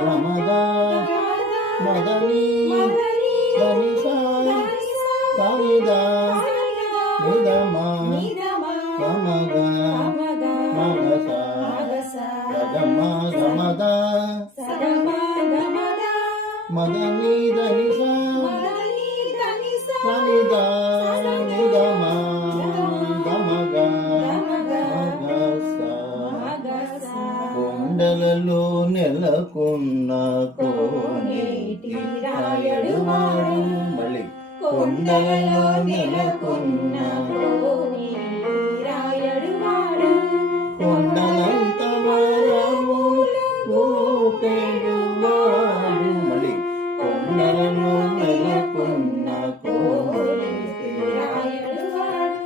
గమద మదని ధనిసా సానిద నిదమ గమగ మగస గమ గమద మదని ధనిసా సానిద నిదమ గమగ మగస కొండలలో నెలకొన్న కోనేటి రాయడు వాడు మళ్ళీ కొండలలో నెలకొన్న కోనేటి రాయడు వాడు కొండలంత వరములు పేడు వాడు మళ్ళీ కొండలలో నెలకొన్న కోనేటి రాయడు వాడు